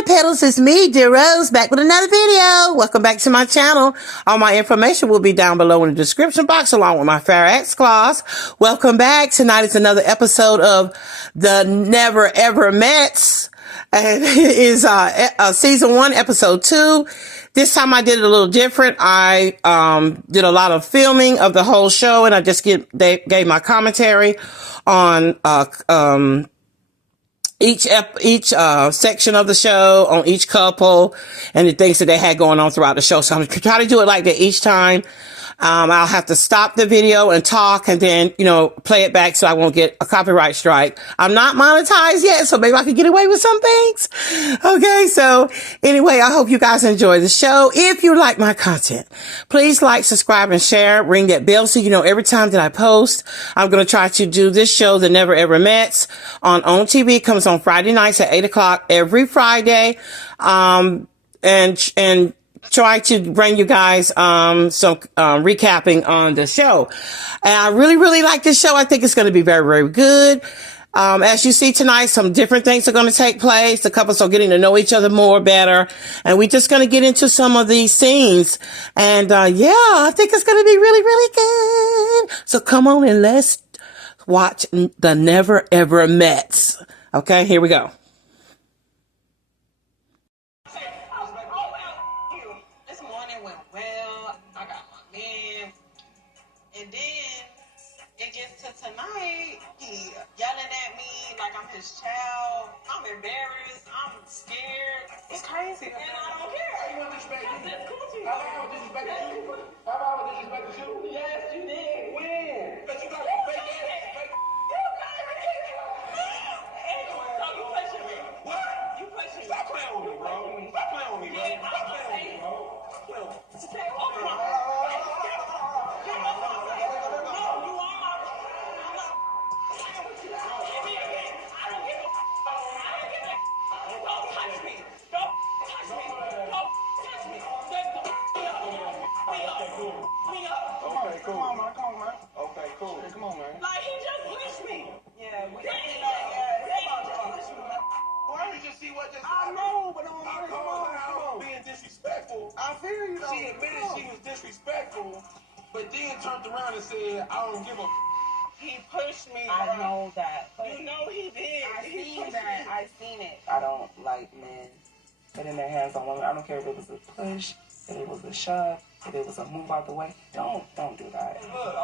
Hi pedals, it's me, Dear Rose, back with another video. Welcome back to my channel. All my information will be down below in the description box along with my Fair X clause. Welcome back. Tonight is another episode of the Never Ever Mets. And it is season 1, episode 2. This time I did it a little different. I did a lot of filming of the whole show, and I just gave my commentary on each section of the show, on each couple, and the things that they had going on throughout the show. So I'm going to try to do it like that each time. I'll have to stop the video and talk and then, play it back so I won't get a copyright strike. I'm not monetized yet, so maybe I can get away with some things. Okay, so anyway, I hope you guys enjoy the show. If you like my content, please like, subscribe, and share. Ring that bell so you know every time that I post. I'm going to try to do this show, The Never Ever Mets, on TV. It comes on Friday nights at 8 o'clock every Friday. And try to bring you guys some recapping on the show. And I really like this show. I think it's going to be very good. As you see tonight, some different things are going to take place. The couples are getting to know each other more better, and we're just going to get into some of these scenes. And yeah, I think it's going to be really good. So come on and let's watch The Never Ever Mets. Okay, here we go. Tonight, he yelling at me like I'm his child. I'm embarrassed. I'm scared. It's crazy. And I don't care. I want to disrespect you. Have I ever disrespected you? Have I ever disrespected you? Yes, you did. When? Because you got a fake ass. So you pushing me. What? You pushing me. Stop playing with me, bro. Stop playing with me, bro. Stop playing with me, bro. Stay over my Like, he just pushed me. Yeah, we just pushed me. Why did you see what just happened? I know, but I'm being disrespectful. I feel you, though. She admitted she was disrespectful, but then turned around and said, I don't give a He pushed me. I know that. You know he did. I seen that. I seen it. I don't like men putting their hands on women. I don't care if it was a push, if it was a shove, if it was a move out the way. Don't do that. Look,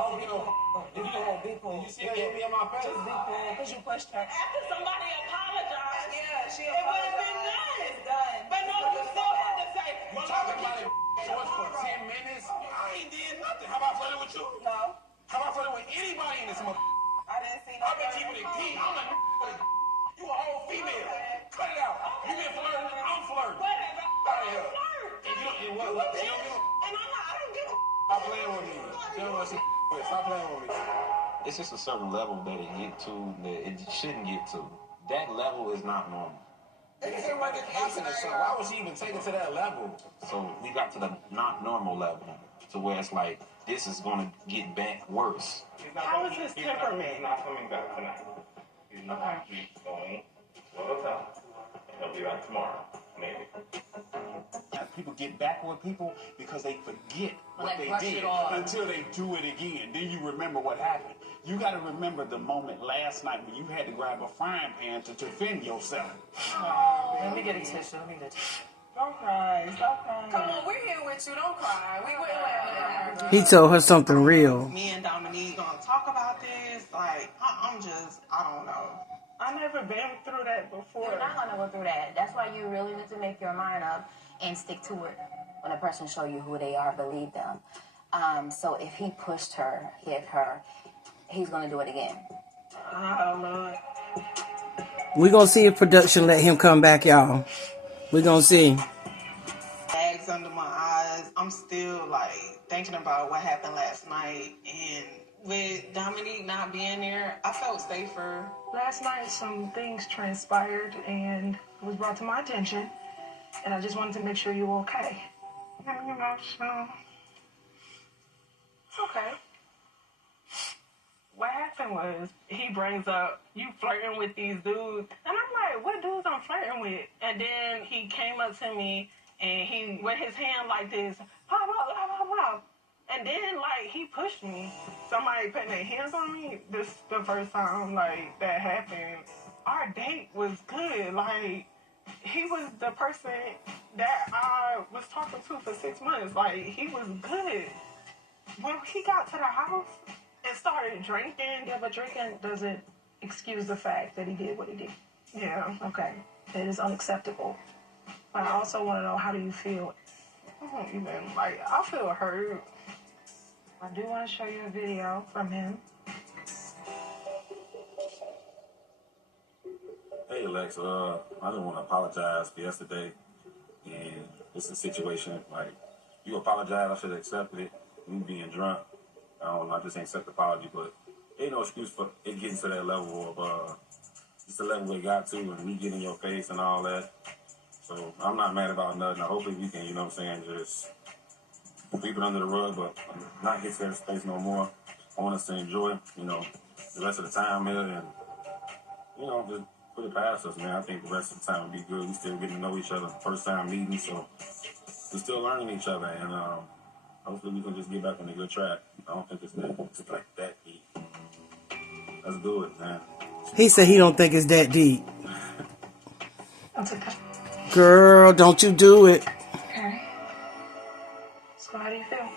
if you had big one, you see her hit me in my face. Just big one, because you pushed her. After somebody apologized, yeah, she apologized. It would have been done. It's done. But no, you still had to say. You talking about it for 10 minutes? I ain't did nothing. How about flirting with you? No. How about flirting with anybody in this motherfucker? I didn't see no. I've been keeping it deep. I'm a you a whole female. Cut it out. You been flirting, I'm flirting. Whatever. Out of here. And you don't what? She don't give a and I don't give a Stop playing with me. She don't want to stop playing with me. It's just a certain level that it get to that it shouldn't get to. That level is not normal. Why was she even taken to that level? So we got to the not normal level, to where it's like this is going to get back worse. How is his temperament? He's not coming back tonight. He's not. He's going to a hotel, and he'll be back tomorrow, maybe. People get back with people because they forget what they did until they do it again. Then you remember what happened. You got to remember the moment last night when you had to grab a frying pan to defend yourself. Let me get a tissue. Don't cry. Stop crying. Come on, we're here with you. Don't cry. We will laugh. He told her something real. Me and Dominique gonna talk about this. Like, I don't know. I never been through that before. You're not gonna go through that. That's why you really need to make your mind up and stick to it. When a person show you who they are, believe them. So if he pushed her, hit her, he's gonna do it again. Oh, Lord. We're gonna see if production let him come back, y'all. We're gonna see. Bags under my eyes. I'm still thinking about what happened last night, and with Dominique not being there, I felt safer. Last night, some things transpired, and it was brought to my attention, and I just wanted to make sure you were okay. I'm emotional. Okay. What happened was, he brings up, you flirting with these dudes, and I'm like, like, what dudes I'm flirting with? And then he came up to me and he with his hand like this, pop, pop, pop, pop, pop. And then like he pushed me. Somebody putting their hands on me. This the first time like that happened. Our date was good. Like he was the person that I was talking to for 6 months. Like he was good. When he got to the house and started drinking. Yeah, but drinking doesn't excuse the fact that he did what he did. Yeah. Okay. It is unacceptable. But I also want to know, how do you feel? I don't even, like, I feel hurt. I do want to show you a video from him. Hey, Alex. I just want to apologize for yesterday. And it's a situation, like, you apologize, I should have accepted it. Me being drunk, I just ain't accept the apology, but ain't no excuse for it getting to that level of, it's the level it got to, and we get in your face and all that. So I'm not mad about nothing. Hopefully we can, you know what I'm saying, just sweep it under the rug, but not get to that space no more. I want us to enjoy, you know, the rest of the time here and, you know, just put it past us, man. I think the rest of the time will be good. We still getting to know each other. First time meeting, so we're still learning each other, and hopefully we can just get back on a good track. I don't think it's like that deep. Let's do it, man. He said he don't think it's that deep. That's okay. Girl, don't you do it. Okay. So how do you feel?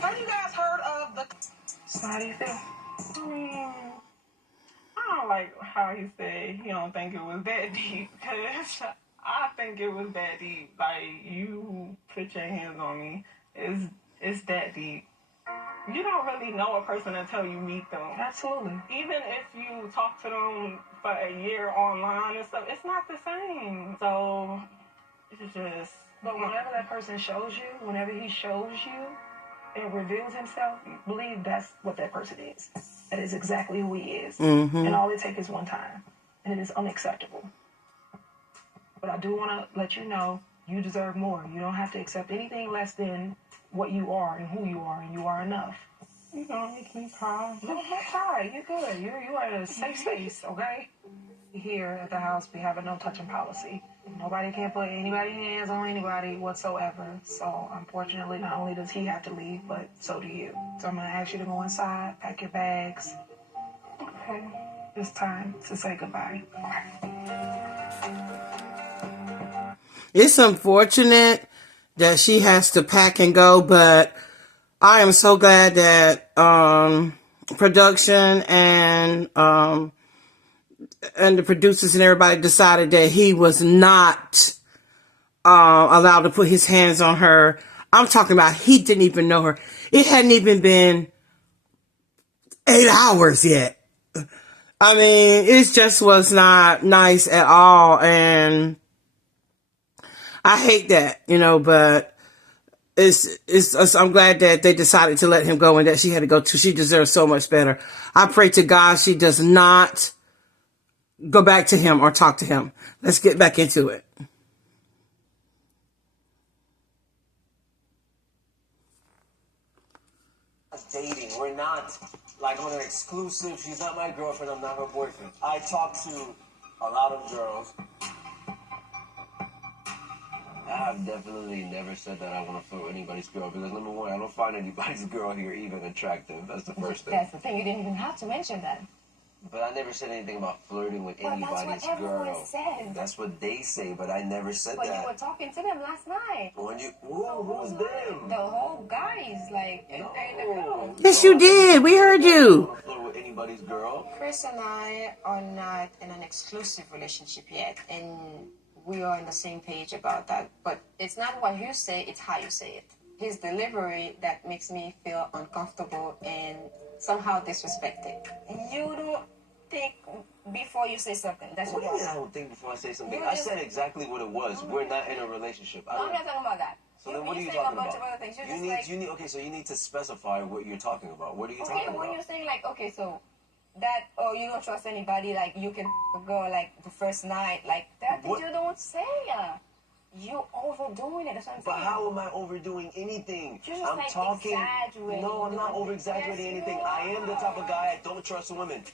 Have you guys heard of the... So how do you feel? I mean, I don't like how he said he don't think it was that deep, because I think it was that deep. Like, you put your hands on me, it's that deep. You don't really know a person until you meet them. Absolutely. Even if you talk to them for a year online and stuff, it's not the same. So, it's just... But whenever that person shows you, whenever he shows you and reveals himself, believe that's what that person is. That is exactly who he is. Mm-hmm. And all it takes is one time. And it is unacceptable. But I do want to let you know, you deserve more. You don't have to accept anything less than what you are and who you are, and you are enough. You don't make me cry. No, don't cry. You're good. You are in a safe space, okay? Here at the house, we have a no touching policy. Nobody can put anybody's hands on anybody whatsoever. So, unfortunately, not only does he have to leave, but so do you. So I'm going to ask you to go inside, pack your bags. Okay. It's time to say goodbye. It's unfortunate that she has to pack and go, but I am so glad that production and the producers and everybody decided that he was not allowed to put his hands on her. I'm talking about he didn't even know her. It hadn't even been 8 hours yet. I mean, it just was not nice at all, and I hate that, you know, but I'm glad that they decided to let him go and that she had to go too. She deserves so much better. I pray to God she does not go back to him or talk to him. Let's get back into it. Dating. We're not like on an exclusive. She's not my girlfriend. I'm not her boyfriend. I talk to a lot of girls. I have definitely never said that I want to flirt with anybody's girl because number one, I don't find anybody's girl here even attractive. That's the first thing. That's the thing. You didn't even have to mention that. But I never said anything about flirting with anybody's that's what girl. everyone said. That's what they say, but I never said that. But you were talking to them last night. Who's them? The whole guys, like, and the girl. Yes, you did. We heard you. I don't want to flirt with anybody's girl. Chris and I are not in an exclusive relationship yet, and we are on the same page about that. But it's not what you say, it's how you say it. His delivery that makes me feel uncomfortable and somehow disrespected. You don't think before you say something. That's what what do you mean I don't think before I say something? I said exactly what it was. We're not in a relationship. No, I'm not talking about that. So then what are you saying talking a bunch about? of other things. Okay, so you need to specify what you're talking about. What are you talking Okay, about? when you're saying like, okay, so that, or you don't trust anybody, like you can go like the first night, like that things you don't say. You overdoing it. That's what I'm saying. But how am I overdoing anything? You're just I'm like talking. exaggerating. No, I'm not over exaggerating anything. I am the type of guy I don't trust women.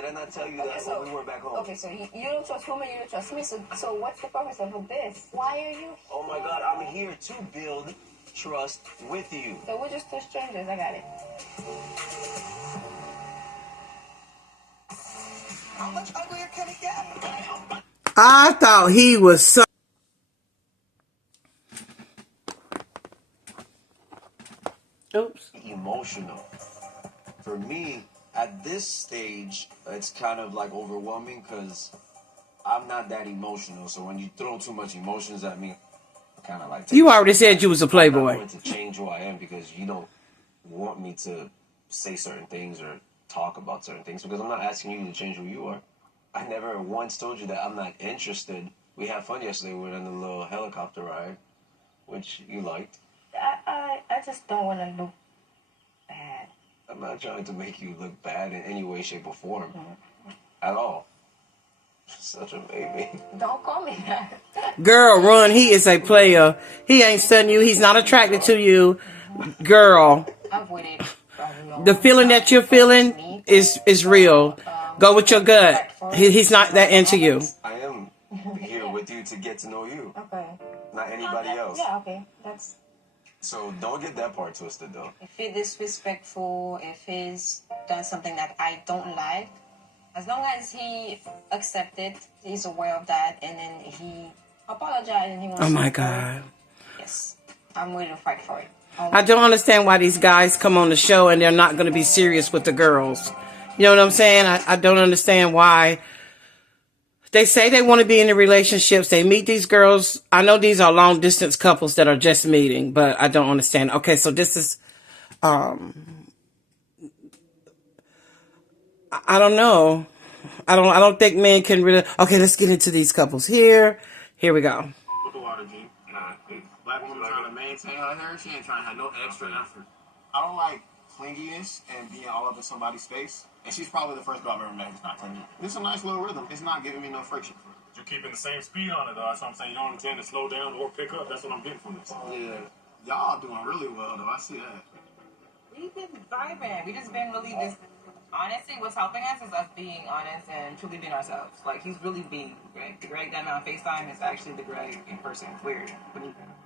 Did I not tell you that when we were back home? Okay, so you don't trust women, you don't trust me. So what's the purpose of this? Why are you? Oh my God, I'm here to build trust with you. So we're just two strangers. I got it. How much uglier can it get? I thought he was so. Oops. Emotional. For me, at this stage, it's kind of like overwhelming because I'm not that emotional. So when you throw too much emotions at me, kind of like. You already said you was a playboy. I'm not going to change who I am because you don't want me to say certain things or talk about certain things because I'm not asking you to change who you are. I never once told you that I'm not interested. We had fun yesterday. We went on a little helicopter ride, which you liked. I just don't want to look bad. I'm not trying to make you look bad in any way, shape, or form. At all. Such a baby. Don't call me that. Girl, run. He is a player. He ain't studying you. He's not attracted to you. Girl. I've waited. The feeling that you're feeling is real. Go with your gut. He's not that into you. I am here with you to get to know you. Okay. Not anybody else. Yeah, okay. That's... So don't get that part twisted, though. If he's disrespectful, if he's done something that I don't like, as long as he accepts it, he's aware of that, and then he apologized and he wants Oh my to God. Yes. I'm ready to fight for it. I don't understand why these guys come on the show and they're not going to be serious with the girls. You know what I'm saying? I don't understand why. They say they want to be in the relationships. They meet these girls. I know these are long distance couples that are just meeting, but I don't understand. Okay, so this is, I don't know. I don't think men can really. Okay, let's get into these couples here. Here we go. Put the water, G. Nah, black woman trying to maintain her hair. She ain't trying to have no extra effort. I don't like clinginess and being all up in somebody's face. And she's probably the first girl I've ever met who's not clingy. It's a nice little rhythm. It's not giving me no friction. You're keeping the same speed on it, though. That's what I'm saying. You don't intend to slow down or pick up. That's what I'm getting from this. Yeah. Y'all doing really well, though. I see that. We've been vibing. We just been really this. Honestly, what's helping us is us being honest and truly being ourselves. Like, he's really being Greg. The Greg that on FaceTime is actually the Greg in person. It's weird. But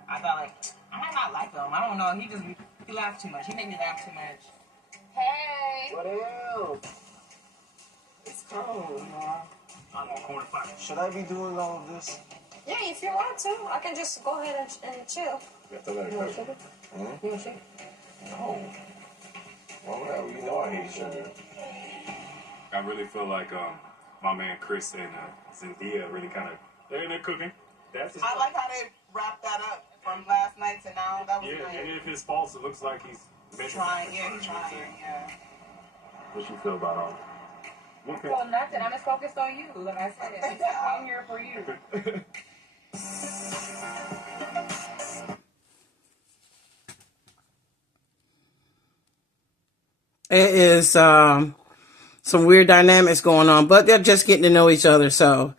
I thought, like, I might not like him. I don't know. He laughs too much. He made me laugh too much. Hey! What else? It's cold, I'm on corner fight. Should I be doing all of this? Yeah, if you want to, I can just go ahead and chill. You want sugar? You want sugar? No. Well, you know I hate sugar. I really feel like my man Chris and Cynthia really kind of they're cooking. That's I like how they wrapped that up from last night to now. That was yeah. nice. And if his faults, it looks like he's Trying, yeah, he's trying, yeah. What you feel about all that? Okay. Well, nothing. I'm just focused on you. Like I said, I'm here for you. It is some weird dynamics going on, but they're just getting to know each other. So,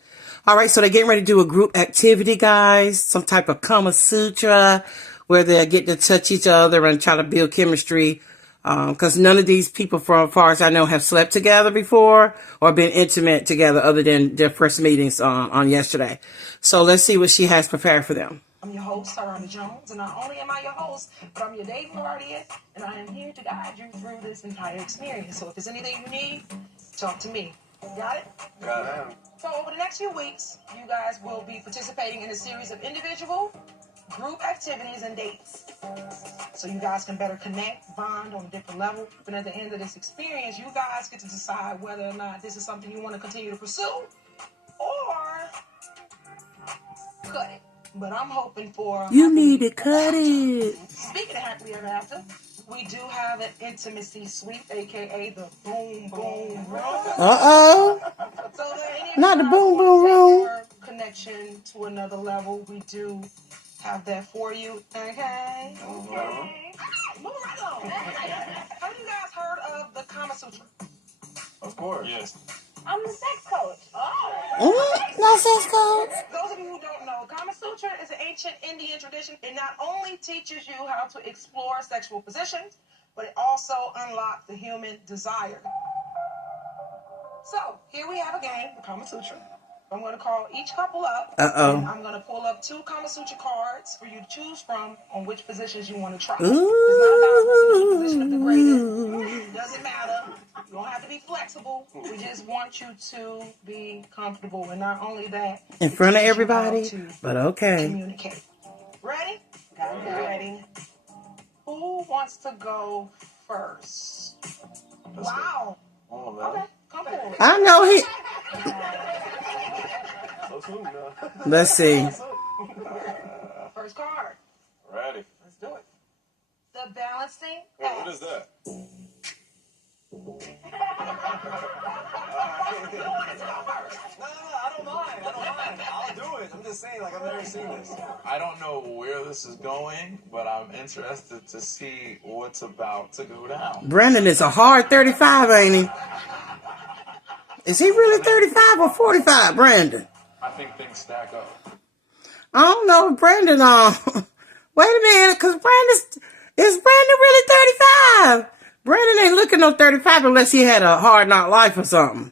all right, so they're getting ready to do a group activity, guys, some type of Kama Sutra where they'll get to touch each other and try to build chemistry. Because none of these people, from as far as I know, have slept together before or been intimate together other than their first meetings on yesterday. So let's see what she has prepared for them. I'm your host, Saranda Jones, and not only am I your host, but I'm your Dave Guardian, and I am here to guide you through this entire experience. So if there's anything you need, talk to me. Got it? Got it. So over the next few weeks, you guys will be participating in a series of individual, group activities, and dates. So you guys can better connect, bond on a different level. And at the end of this experience, you guys get to decide whether or not this is something you want to continue to pursue or cut it. But I'm hoping for... You need to cut it. Speaking of happily ever after, we do have an intimacy suite, a.k.a. the boom boom room. Uh-oh. So that any of Not you the guys boom wanna boom take room. your connection to another level, we do have that for you. Okay? Okay. Move right along. Have you guys heard of the Kama Sutra? Of course. Yes. I'm the sex coach. No sex codes. Those of you who don't know, Kama Sutra is an ancient Indian tradition. It not only teaches you how to explore sexual positions, but it also unlocks the human desire. So here we have a game, the Kama Sutra. I'm going to call each couple up. Uh-oh. And I'm going to pull up 2 Kama Sutra cards for you to choose from on which positions you want to try. Ooh. It's not about the position of the greatest. It doesn't matter. You don't have to be flexible. We just want you to be comfortable. And not only that, in front of everybody, but okay. Communicate. Ready? Got it ready. Who wants to go first? Wow. Oh, man. Okay, come forward. I know he. So soon, no. Let's see. First card. Ready. Let's do it. The balancing Hey, act. what is that? No, I don't mind. I'll do it. I'm just saying, like, I've never seen this. I don't know where this is going, but I'm interested to see what's about to go down. Brandon is a hard 35, ain't he? Is he really 35 or 45, Brandon? I think things stack up. I don't know if Brandon, wait a minute, because is Brandon really 35? Brandon ain't looking no 35 unless he had a hard knock life or something.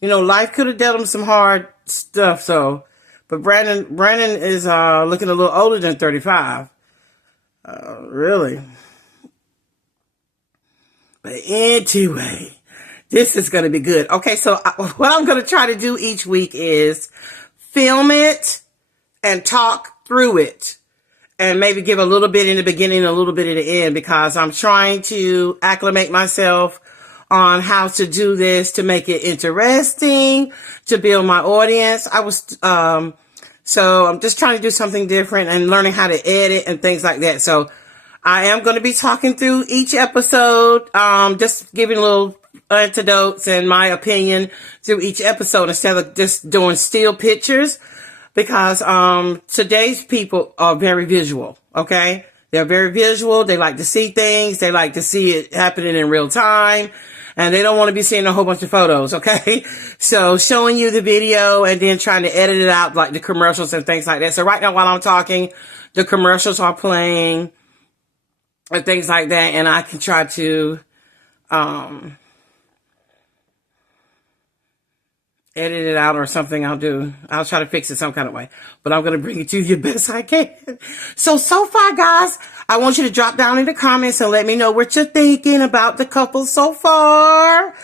You know, life could have dealt him some hard stuff, so. But Brandon is looking a little older than 35. Really. But anyway, this is going to be good. Okay, so what I'm going to try to do each week is film it and talk through it. And maybe give a little bit in the beginning and a little bit at the end, because I'm trying to acclimate myself on how to do this to make it interesting, to build my audience. So I'm just trying to do something different and learning how to edit and things like that. So I am going to be talking through each episode, just giving little anecdotes and my opinion through each episode instead of just doing still pictures, because today's people are very visual, okay? They're very visual. They like to see things. They like to see it happening in real time. And they don't want to be seeing a whole bunch of photos, okay? So showing you the video and then trying to edit it out like the commercials and things like that. So right now while I'm talking, the commercials are playing and things like that. And I can try to edit it out or something. I'll try to fix it some kind of way. But I'm going to bring it to you the best I can. So far, guys, I want you to drop down in the comments and let me know what you're thinking about the couple so far.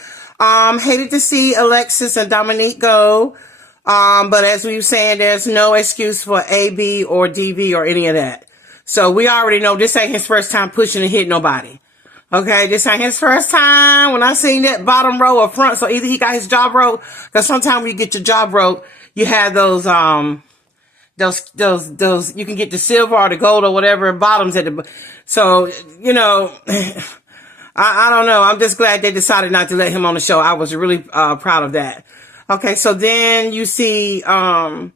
Hated to see Alexis and Dominique go. But as we were saying, there's no excuse for AB or DV or any of that. So we already know this ain't his first time pushing and hitting nobody. Okay, this ain't his first time. When I seen that bottom row or front, so either he got his job broke, because sometimes when you get your job broke, you have those, you can get the silver or the gold or whatever bottoms at the, so, you know, I don't know. I'm just glad they decided not to let him on the show. I was really, proud of that. Okay, so then you see, some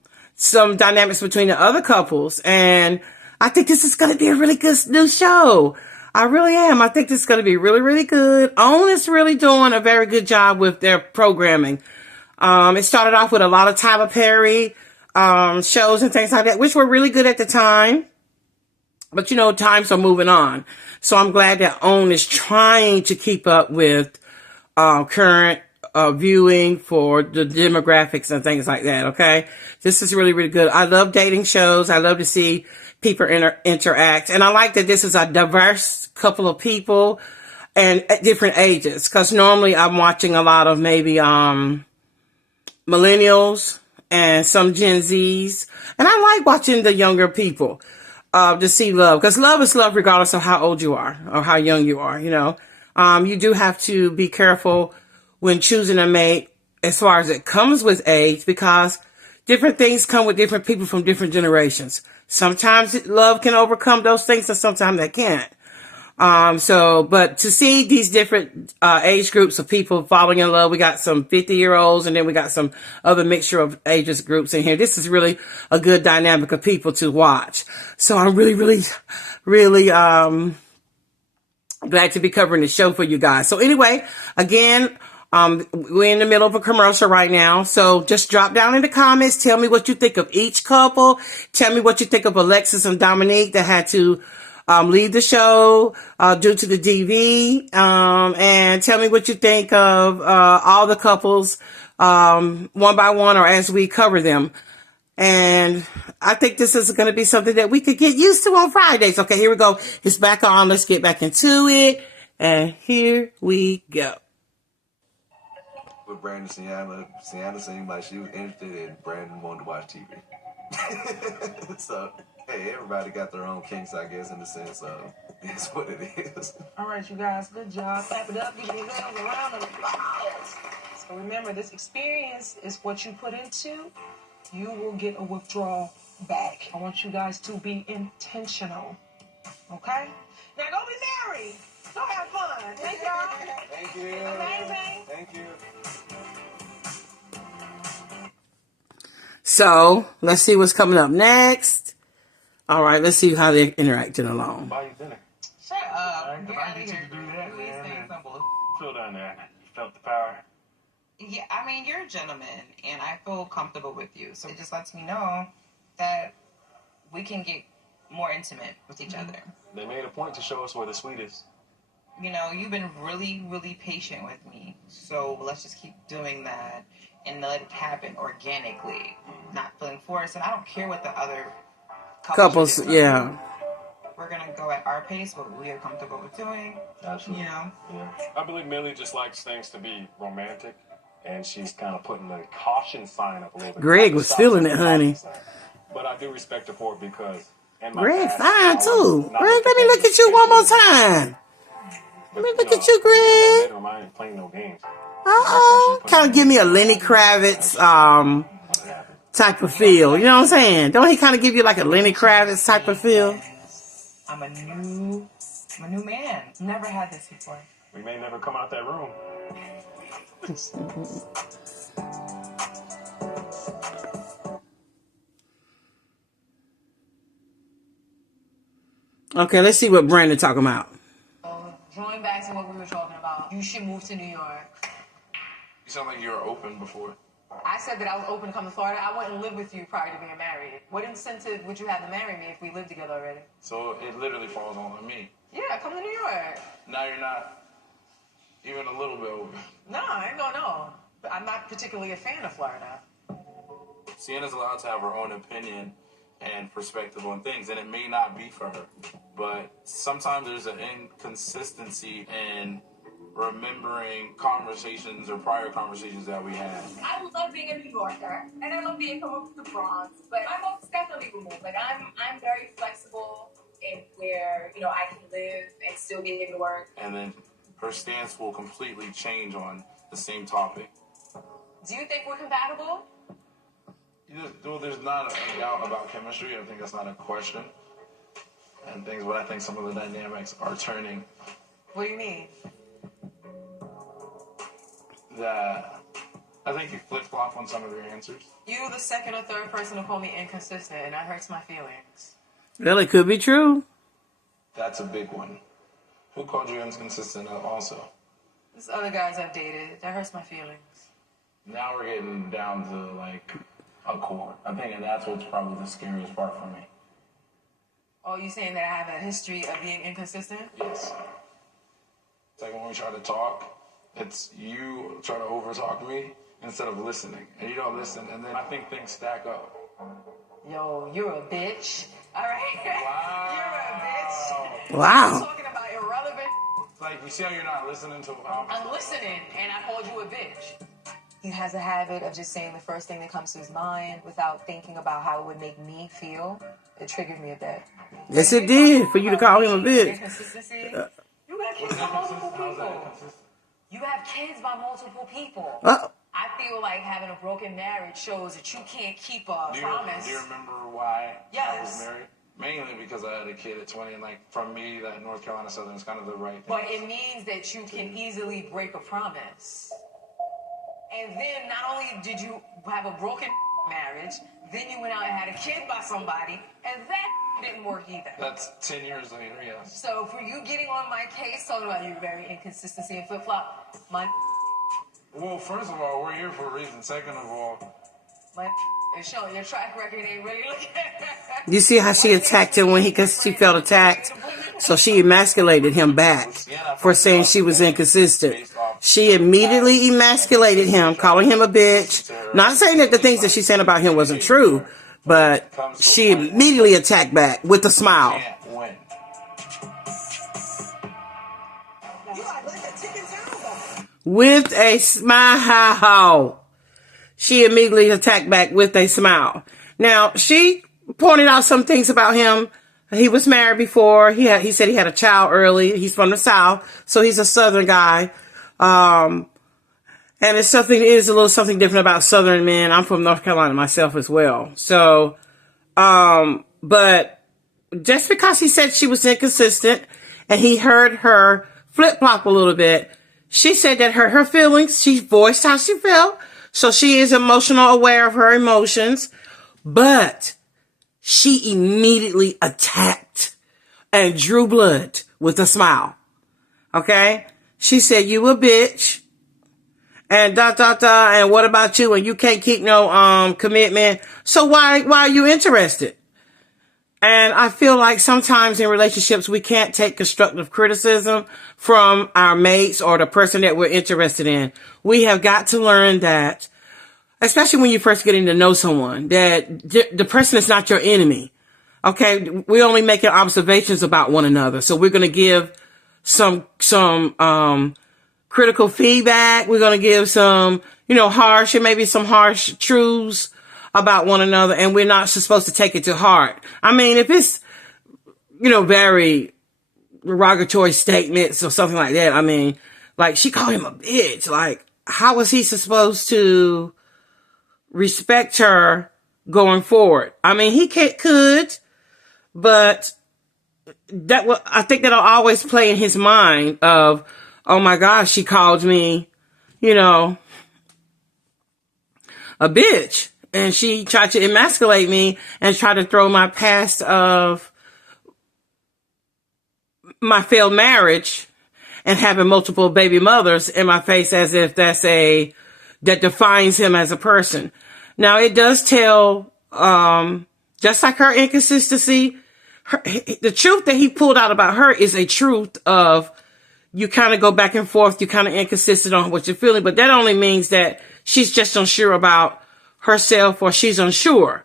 dynamics between the other couples, and I think this is going to be a really good new show. I really am. I think this is going to be really, really good. OWN is really doing a very good job with their programming. It started off with a lot of Tyler Perry shows and things like that, which were really good at the time. But, you know, times are moving on. So I'm glad that OWN is trying to keep up with current viewing for the demographics and things like that, okay? This is really, really good. I love dating shows. I love to see people interact. And I like that this is a diverse couple of people and at different ages. Because normally I'm watching a lot of maybe millennials and some Gen Zs. And I like watching the younger people to see love. Because love is love regardless of how old you are or how young you are, you know. You do have to be careful when choosing a mate as far as it comes with age, because different things come with different people from different generations. Sometimes love can overcome those things and sometimes it can't. But to see these different age groups of people falling in love, we got some 50-year-olds and then we got some other mixture of ages groups in here. This is really a good dynamic of people to watch. So I'm really, really, really glad to be covering the show for you guys. So anyway, again, we're in the middle of a commercial right now. So just drop down in the comments. Tell me what you think of each couple. Tell me what you think of Alexis and Dominique that had to leave the show due to the DV, and tell me what you think of all the couples one by one or as we cover them. And I think this is going to be something that we could get used to on Fridays. Okay, here we go. It's back on. Let's get back into it. And here we go. With Brandon and Sienna seemed like she was interested and Brandon wanted to watch TV. So, hey, everybody got their own kinks, I guess, in the sense of it's what it is. All right, you guys, good job. Clap it up. Give me a round of applause. So remember, this experience is what you put into. You will get a withdrawal back. I want you guys to be intentional. Okay? Now go be married. Go have fun. Thank y'all. Thank you. Amazing. Thank you. So let's see what's coming up next. All right, let's see how they're interacting along. Buy you dinner. Shut up. Get out of here. Do that, man. Feel down there. You felt the power. Yeah, I mean, you're a gentleman, and I feel comfortable with you. So it just lets me know that we can get more intimate with each other. They made a point to show us where the sweet is. You know, you've been really, really patient with me. So let's just keep doing that and let it happen organically, not feeling forced. And I don't care what the other Couples, do. yeah. We're going to go at our pace, what we are comfortable with doing. Absolutely. You know? Yeah. I believe Millie just likes things to be romantic, and she's kind of putting the caution sign up a little bit. Greg was feeling it, honey. But I do respect her for it because... Greg fine, too. Greg, let me look at you one more time. Let me look at you, Greg. I ain't playing no games. Kind of give me a Lenny Kravitz type of feel. You know what I'm saying? Don't he kind of give you like a Lenny Kravitz type of feel? I'm a new man. Never had this before. We may never come out that room. Okay, let's see what Brandon talking about. Going back to what we were talking about, you should move to New York. You sound like you were open before. I said that I was open to come to Florida. I wouldn't live with you prior to being married. What incentive would you have to marry me if we lived together already? So it literally falls on me. Yeah, come to New York. Now you're not even a little bit open. No, I ain't gonna know. But I'm not particularly a fan of Florida. Sienna's allowed to have her own opinion and perspective on things, and it may not be for her. But sometimes there's an inconsistency in remembering conversations or prior conversations that we had. I love being a New Yorker, and I love being from the Bronx, but my most definitely will move. Like, I'm very flexible in where, I can live and still be able to work. And then her stance will completely change on the same topic. Do you think we're compatible? Well, there's not a doubt about chemistry. I think that's not a question. And things, but I think some of the dynamics are turning. What do you mean? That I think you flip-flop on some of your answers. You the second or third person to call me inconsistent, and that hurts my feelings. Well, it could be true. That's a big one. Who called you inconsistent also? These other guys I've dated, that hurts my feelings. Now we're getting down to, like, a core. I think that's what's probably the scariest part for me. Oh, you saying that I have a history of being inconsistent? Yes. It's like when we try to talk, it's you try to over-talk me instead of listening. And you don't listen, and then I think things stack up. Yo, you're a bitch. All right? Wow. You're a bitch. Wow. I'm talking about irrelevant. Like, you see how you're not listening to I'm listening, and I called you a bitch. He has a habit of just saying the first thing that comes to his mind without thinking about how it would make me feel. It triggered me a bit. Yes, it did, for you to call him a bitch. Inconsistency. You got kids by multiple people. You have kids by multiple people. I feel like having a broken marriage shows that you can't keep a promise. Do you remember why I was Yes. married? Mainly because I had a kid at 20, and, like, from me, that North Carolina Southern is kind of the right thing. But it means that you can easily break a promise. And then not only did you have a broken marriage, then you went out and had a kid by somebody, and that didn't work either. That's 10 years later, yes. So for you getting on my case, talking about your very inconsistency and flip-flop, Well, first of all, we're here for a reason. Second of all, it's showing your track record ain't really looking. You see how she attacked him when she felt attacked? So she emasculated him back for saying she was inconsistent. She immediately emasculated him, calling him a bitch. Not saying that the things that she said about him wasn't true, but she immediately attacked back with a smile. With a smile. She immediately attacked back with a smile. Now, she pointed out some things about him. He was married before. He said he had a child early. He's from the South, so he's a Southern guy. And it is a little something different about Southern men. I'm from North Carolina myself as well. So, but just because he said she was inconsistent and he heard her flip-flop a little bit, she said that her feelings, she voiced how she felt. So she is emotional aware of her emotions, but she immediately attacked and drew blood with a smile. Okay? She said, you a bitch. And and what about you? And you can't keep no commitment. So why are you interested? And I feel like sometimes in relationships, we can't take constructive criticism from our mates or the person that we're interested in. We have got to learn that, especially when you're first getting to know someone, that the person is not your enemy. Okay. We're only making observations about one another. So we're going to give some critical feedback. We're going to give some, harsh and maybe some harsh truths about one another, and we're not supposed to take it to heart. I mean, if it's, very derogatory statements or something like that, I mean, like she called him a bitch. Like, how was he supposed to respect her going forward? I mean, he could, but I think that'll always play in his mind of, oh my gosh, she called me, a bitch. And she tried to emasculate me and try to throw my past of my failed marriage and having multiple baby mothers in my face as if that defines him as a person. Now it does tell, just like her inconsistency, the truth that he pulled out about her is a truth of you kind of go back and forth. You kind of inconsistent on what you're feeling, but that only means that she's just unsure about herself or she's unsure.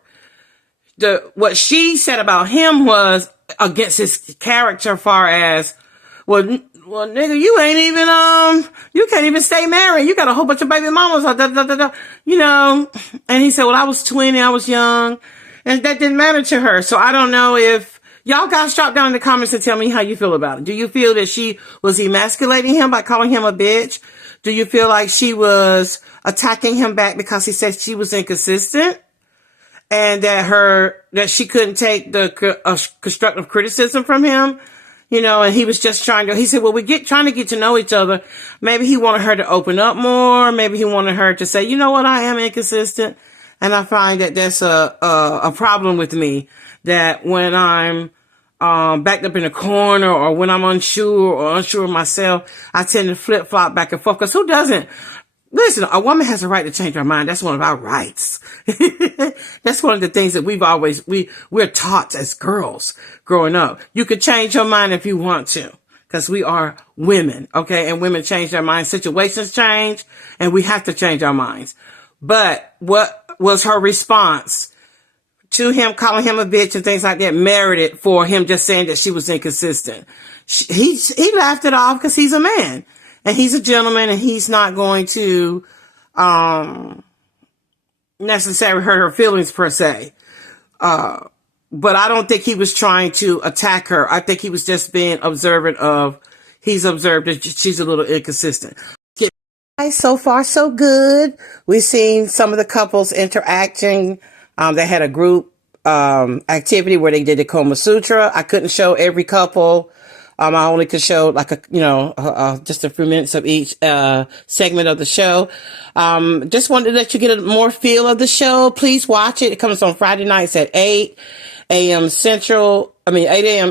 What she said about him was against his character, far as, well, nigga, you ain't even, you can't even stay married. You got a whole bunch of baby mamas, and he said, well, I was 20, I was young, and that didn't matter to her. So I don't know if y'all guys drop down in the comments and tell me how you feel about it. Do you feel that she was emasculating him by calling him a bitch? Do you feel like she was attacking him back because he said she was inconsistent and that she couldn't take the constructive criticism from him, and he was just he said, well, trying to get to know each other. Maybe he wanted her to open up more. Maybe he wanted her to say, you know what? I am inconsistent. And I find that that's a problem with me, that when I'm backed up in a corner or when I'm unsure of myself, I tend to flip flop back and forth. Cause who doesn't? Listen, a woman has a right to change her mind. That's one of our rights. That's one of the things that we're taught as girls growing up. You could change your mind if you want to, because we are women. Okay. And women change their minds. Situations change and we have to change our minds. But what was her response to him calling him a bitch and things like that merited for him just saying that she was inconsistent? He laughed it off because he's a man and he's a gentleman and he's not going to necessarily hurt her feelings per se. But I don't think he was trying to attack her. I think he was just being observant he's observed that she's a little inconsistent. So far, so good. We've seen some of the couples interacting. They had a group activity where they did the Sutra. I couldn't show every couple. I only could show just a few minutes of each segment of the show. Just wanted to let you get a more feel of the show. Please watch it. It comes on Friday nights at 8 a.m.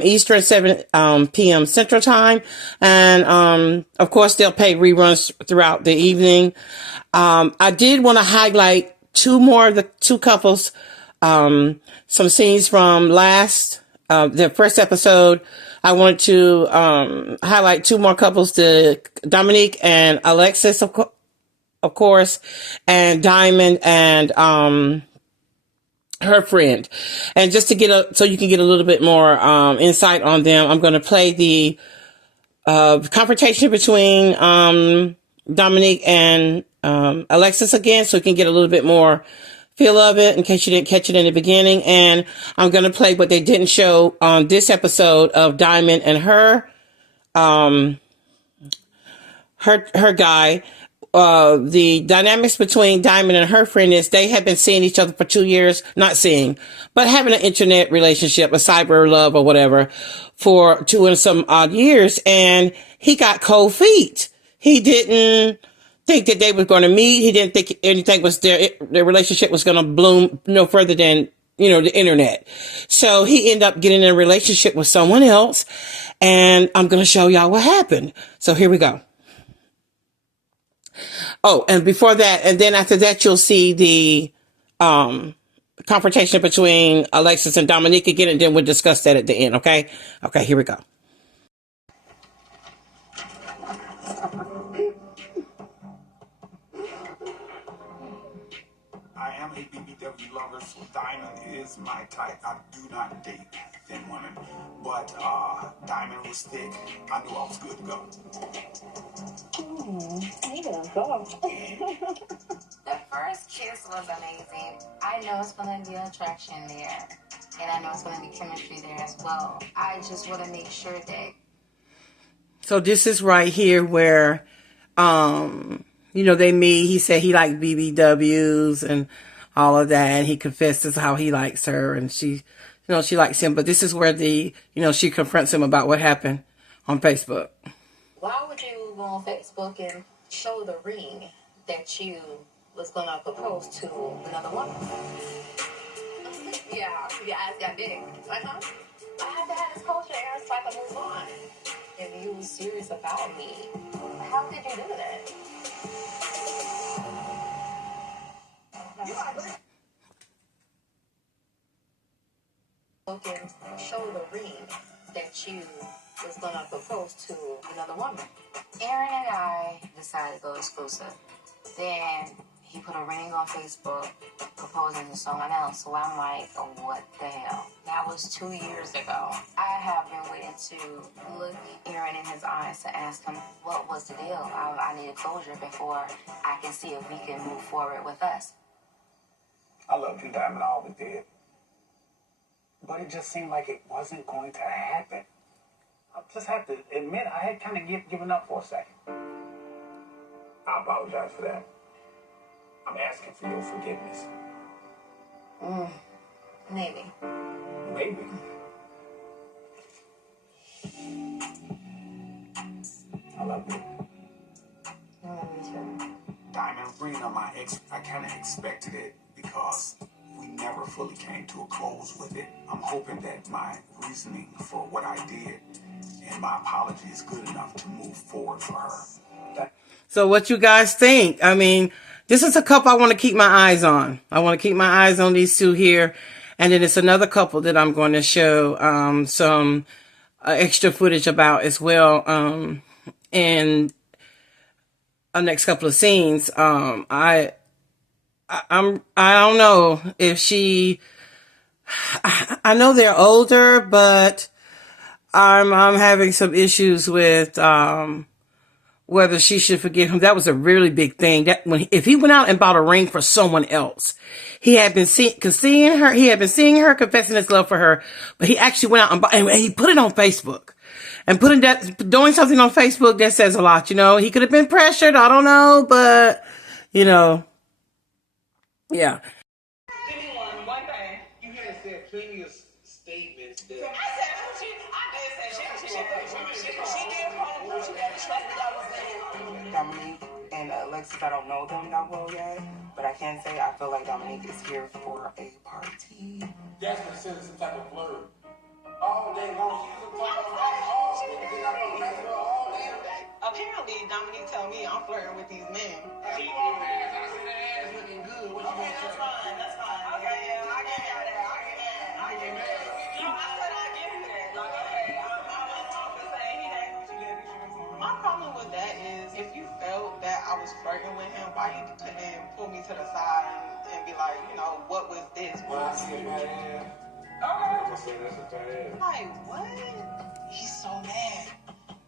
Eastern, 7 p.m. Central Time. And of course, they'll pay reruns throughout the evening. I did want to highlight two more of the two couples, some scenes from last the first episode, I wanted to highlight two more couples, the Dominique and Alexis, of course, and Diamond and her friend. And just to so you can get a little bit more insight on them, I'm going to play the confrontation between Dominique and Alexis again, so you can get a little bit more feel of it in case you didn't catch it in the beginning. And I'm going to play what they didn't show on this episode of Diamond and her guy. The dynamics between Diamond and her friend is they have been seeing each other for 2 years, not seeing, but having an internet relationship, a cyber love or whatever, for 2 and some odd years. And he got cold feet. He didn't think that they were going to meet. He didn't think anything was their relationship was going to bloom no further than, the internet. So he ended up getting in a relationship with someone else. And I'm going to show y'all what happened. So here we go. Oh, and before that, and then after that, you'll see the confrontation between Alexis and Dominique again, and then we'll discuss that at the end, okay? Okay, here we go. I am a BBW lover, so Diamond is my type. I do not date thin women, but Diamond was thick. I knew I was good to go. The first kiss was amazing. I know it's going to be attraction there, and I know it's going to be chemistry there as well. I just want to make sure that. So this is right here where, they meet. He said he liked BBWs and all of that. And he confesses how he likes her, and she likes him. But this is where she confronts him about what happened on Facebook. Why would you go on Facebook and show the ring that you was going to propose to another woman? Yeah, I got big. Uh-huh. I had to have this culture error so I can move on. If you were serious about me, how did you do that? And show the ring that you was going to propose to another woman. Aaron and I decided to go exclusive. Then he put a ring on Facebook proposing to someone else. So I'm like, oh, what the hell? That was 2 years ago. I have been waiting to look Aaron in his eyes to ask him what was the deal. I needed closure before I can see if we can move forward with us. I loved you, Diamond. I always did. But it just seemed like it wasn't going to happen. I just have to admit, I had kind of given up for a second. I apologize for that. I'm asking for your forgiveness. Maybe. Maybe. I love you. I love you too. Diamond, bringing up my ex, I kind of expected it because we never fully came to a close with it. I'm hoping that my reasoning for what I did and my apology is good enough to move forward for her. So what you guys think? I mean, this is a couple I want to keep my eyes on. I want to keep my eyes on these two here. And then it's another couple that I'm going to show some extra footage about as well in the next couple of scenes. I don't know if I know they're older, but I'm having some issues with whether she should forgive him. That was a really big thing. That if he went out and bought a ring for someone else, he had been seeing her, confessing his love for her, but he actually went out and he put it on Facebook. And doing something on Facebook, that says a lot, He could have been pressured, I don't know, but, yeah. Give me one thing. You had said plenty of statements that... I said, she did call him, she got trust what I was saying. Dominique and Alexis, I don't know them that well yet, but I can say I feel like Dominique is here for a party. That's considered some type of flirt. All day long, she was talking about all day. Apparently, Dominique told me I'm flirting with these men. She walked past, I said that ass looking good. What you Okay, that's fine. Okay, yeah, I get that. I get mad. No, I said I get was flirting with him, why you couldn't pull me to the side and be like, you know, what was this? Well, I see my ass. I'm gonna say that's a bad ass. Like, what? He's so mad.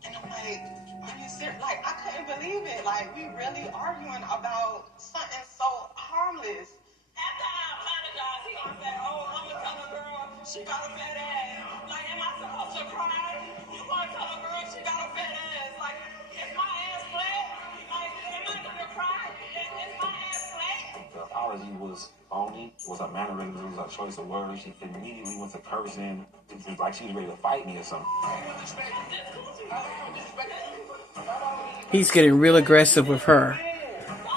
And I'm like, are you serious? Like, I couldn't believe it. Like, we really arguing about something so harmless. After I apologize, he gonna say, oh, I'm gonna tell a girl she got a fat ass. Like, am I supposed to cry? You gonna tell a girl she got a fat ass? Like, is my ass flat? Like, am I gonna cry? Is my ass flat? The apology was phony, was a mannerism, it was a choice of words. She immediately went to cursing, it was like she was ready to fight me or something. He's getting real aggressive with her.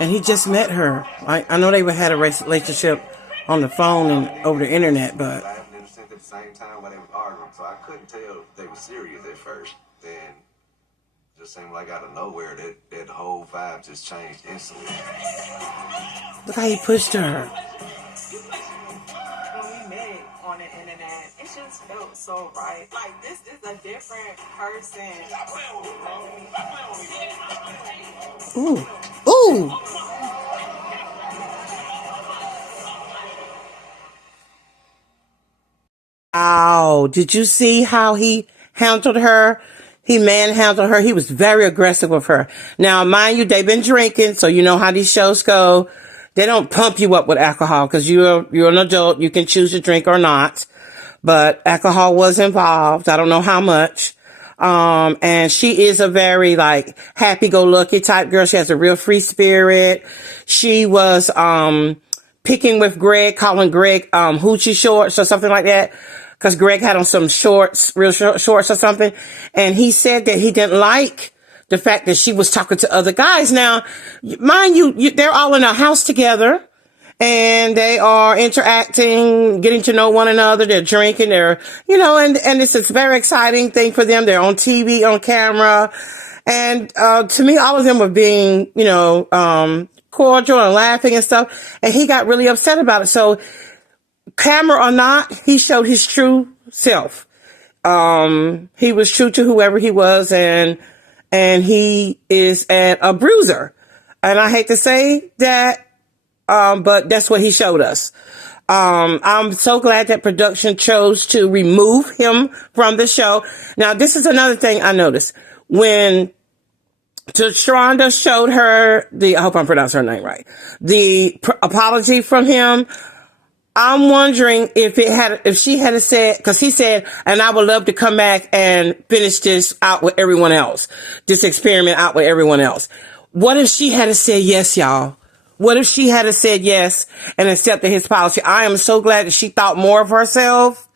And he just met her. I know they had a relationship on the phone and over the internet, but... I happened at the same time while they were arguing, so I couldn't tell if they were serious at first. Then, just seemed like out of nowhere, that whole vibe just changed instantly. Look how he pushed her. When we met on the internet, it just felt so right. Like, this is a different person. Ooh. Ooh. Ow. Did you see how he handled her? He manhandled her. He was very aggressive with her. Now, mind you, they've been drinking, so you know how these shows go. They don't pump you up with alcohol because you're an adult. You can choose to drink or not. But alcohol was involved. I don't know how much. And she is a very like happy-go-lucky type girl. She has a real free spirit. She was, picking with Greg, calling Greg, hoochie shorts or something like that. Cause Greg had on some shorts, real shorts or something. And he said that he didn't like the fact that she was talking to other guys. Now, mind you, they're all in a house together. And they are interacting, getting to know one another. They're drinking. They're, you know, and it's a very exciting thing for them. They're on TV, on camera. And, to me, all of them were being, you know, cordial and laughing and stuff. And he got really upset about it. So camera or not, he showed his true self. He was true to whoever he was. And he is a bruiser. And I hate to say that. But that's what he showed us. I'm so glad that production chose to remove him from the show. Now, this is another thing I noticed. When Sharonda showed her I hope I'm pronouncing her name right, the apology from him, I'm wondering if she had said, because he said, and I would love to come back and finish this out with everyone else, this experiment out with everyone else. What if she had said yes, y'all? What if she had said yes and accepted his policy? I am so glad that she thought more of herself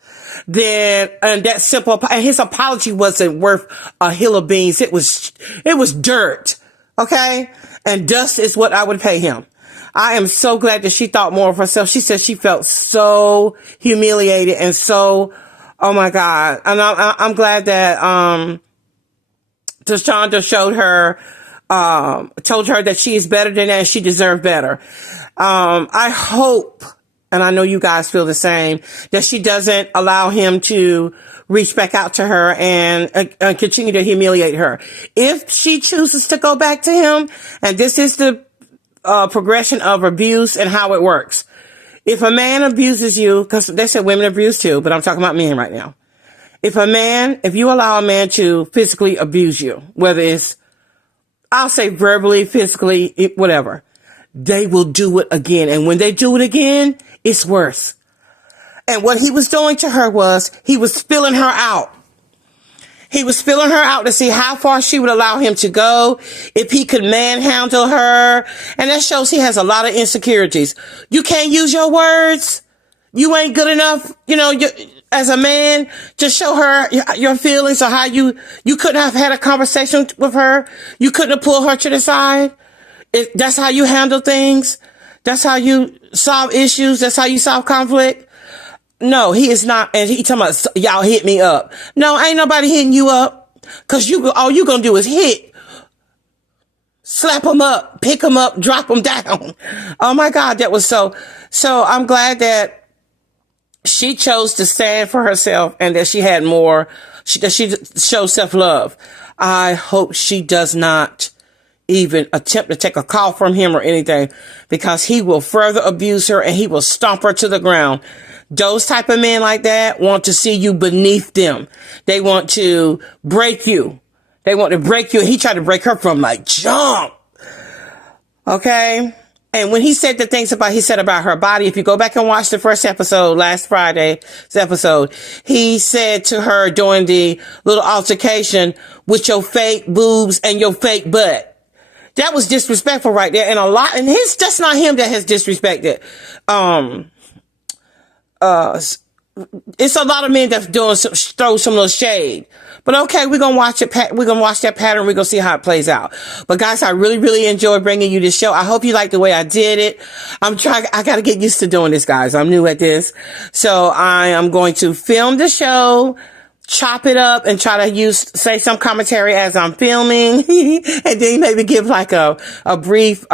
than, and that simple, and his apology wasn't worth a hill of beans. It was dirt. Okay. And dust is what I would pay him. I am so glad that she thought more of herself. She said she felt so humiliated and so, oh my God. And I'm glad that, Tashonda showed her, told her that she is better than that and she deserved better. I hope, and I know you guys feel the same, that she doesn't allow him to reach back out to her and continue to humiliate her. If she chooses to go back to him, and this is the progression of abuse and how it works. If a man abuses you, because they said women abuse too, but I'm talking about men right now. If you allow a man to physically abuse you, whether it's, I'll say verbally, physically, whatever, they will do it again. And when they do it again, it's worse. And what he was doing to her was he was spilling her out. He was filling her out to see how far she would allow him to go, if he could manhandle her. And that shows he has a lot of insecurities. You can't use your words. You ain't good enough, as a man, to show her your feelings or how you couldn't have had a conversation with her. You couldn't have pulled her to the side. That's how you handle things. That's how you solve issues. That's how you solve conflict. No, he is not. And he talking about, y'all hit me up. No, ain't nobody hitting you up. Cause all you gonna do is hit. Slap them up, pick them up, drop them down. Oh my God, that was so I'm glad that she chose to stand for herself and that she had more, that she showed self-love. I hope she does not even attempt to take a call from him or anything, because he will further abuse her and he will stomp her to the ground. Those type of men like that want to see you beneath them. They want to break you. They want to break you. And he tried to break her from like jump. Okay. And when he said the things he said about her body, if you go back and watch the first episode, last Friday's episode, he said to her during the little altercation, with your fake boobs and your fake butt. That was disrespectful right there. And it's just not him that has disrespected. It's a lot of men that's throw some little shade. But okay, we're going to watch it. We're going to watch that pattern. We're going to see how it plays out. But guys, I really, really enjoyed bringing you this show. I hope you like the way I did it. I got to get used to doing this, guys. I'm new at this. So I am going to film the show, chop it up, and try to say some commentary as I'm filming. And then maybe give like a brief,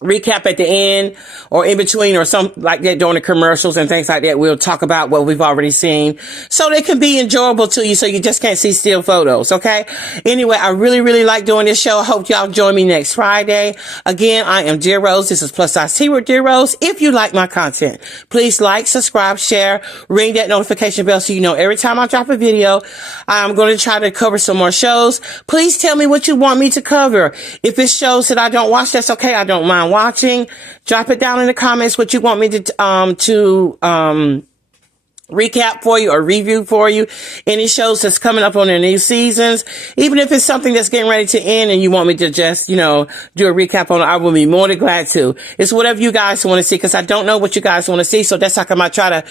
recap at the end or in between or something like that during the commercials and things like that. We'll talk about what we've already seen so they can be enjoyable to you, so you just can't see still photos. Okay. Anyway, I really, really like doing this show. I hope y'all join me next Friday. Again, I am Dear Rose. This is Plus Size Tea with Dear Rose. If you like my content, please like, subscribe, share, ring that notification bell so you know every time I drop a video. I'm going to try to cover some more shows. Please tell me what you want me to cover. If it's shows that I don't watch, that's okay. I don't mind watching. Drop it down in the comments what you want me to recap for you or review for you. Any shows that's coming up on the new seasons, even if it's something that's getting ready to end and you want me to just, do a recap on it, I will be more than glad to. It's whatever you guys want to see, because I don't know what you guys want to see. So that's like I might try to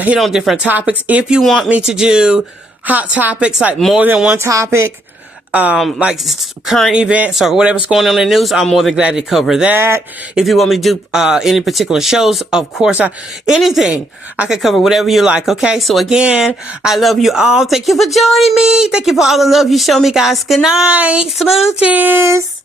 hit on different topics. If you want me to do hot topics, like more than one topic, like current events or whatever's going on in the news, I'm more than glad to cover that. If you want me to do any particular shows, of course, anything, I can cover whatever you like. Okay, so again, I love you all. Thank you for joining me. Thank you for all the love you show me, guys. Good night, smooches.